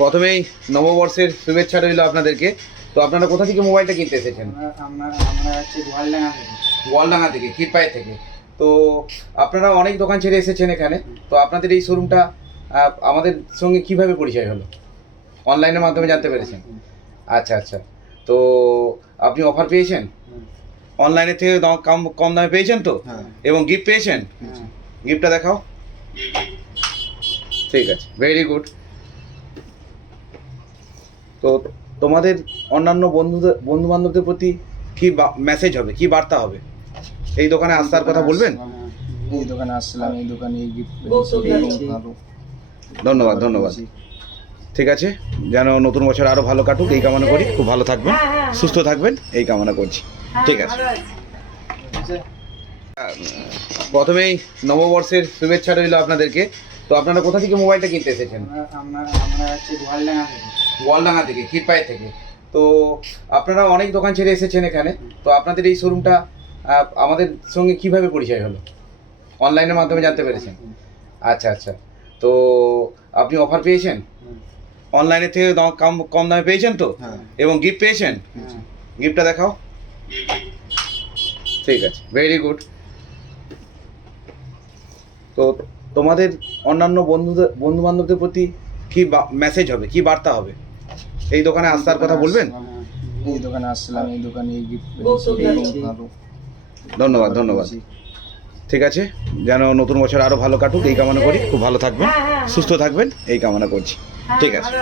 প্রথমেই নববর্ষের শুভেচ্ছা রইল আপনাদেরকে। তো আপনারা কোথা থেকে মোবাইলটা কিনতে এসেছেন? আমরা হচ্ছে গোয়ালডাঙ্গা থেকে। গোয়ালডাঙ্গা থেকে, ক্ষীরপাই থেকে। তো আপনারা অনেক দোকান ছেড়ে এসেছেন এখানে, তো আপনাদের এই শোরুমটা আমাদের সঙ্গে কিভাবে পরিচয় হলো? অনলাইনের মাধ্যমে জানতে পেরেছেন? আচ্ছা আচ্ছা। তো আপনি অফার পেয়েছেন অনলাইনের থেকে? কম কম দামে পেয়েছেন তো? হ্যাঁ। এবং গিফট পেয়েছেন? গিফটটা দেখাও। ঠিক আছে, ভেরি গুড। তো তোমাদের অন্যান্য বন্ধু বান্ধবদের প্রতি কি মেসেজ হবে, কি বার্তা হবে? এই দোকানে আসার কথা বলবেন? এই দোকানে আসলাম, এই দোকানে এই গিফট পেয়েছি, ভালো। ধন্যবাদ ধন্যবাদ। ঠিক আছে, যেন নতুন বছর আরও ভালো কাটুক এই কামনা করি। খুব ভালো থাকবেন, সুস্থ থাকবেন এই কামনা করছি। ঠিক আছে। প্রথমেই নববর্ষের শুভেচ্ছা রইল আপনাদেরকে। তো আপনারা কোথা থেকে মোবাইলটা কিনতে এসেছেন? আমরা হচ্ছে গোয়ালডাঙ্গা থেকে। গোয়ালডাঙ্গা থেকে, ক্ষীরপাই থেকে। তো আপনারা অনেক দোকান ছেড়ে এসেছেন এখানে, তো আপনাদের এই শোরুমটা আমাদের সঙ্গে কিভাবে পরিচয় হলো? অনলাইনের মাধ্যমে জানতে পেরেছেন? আচ্ছা আচ্ছা। তো আপনি অফার পেয়েছেন অনলাইনের থেকে? কম দামে পেয়েছেন তো? হ্যাঁ। এবং গিফট পেয়েছেন? গিফটটা দেখাও। ঠিক আছে, ভেরি গুড। তো তোমাদের অন্যান্য বন্ধু বান্ধবদের প্রতি কি মেসেজ হবে, কি বার্তা হবে? এই দোকানে আসার কথা বলবেন? এই দোকানে আসলাম, এই দোকানে এই গিফট পেয়েছি, ভালো। ধন্যবাদ ধন্যবাদ। ঠিক আছে, যেন নতুন বছর আরও ভালো কাটুক এই কামনা করি। খুব ভালো থাকবেন, সুস্থ থাকবেন এই কামনা করছি। ঠিক আছে।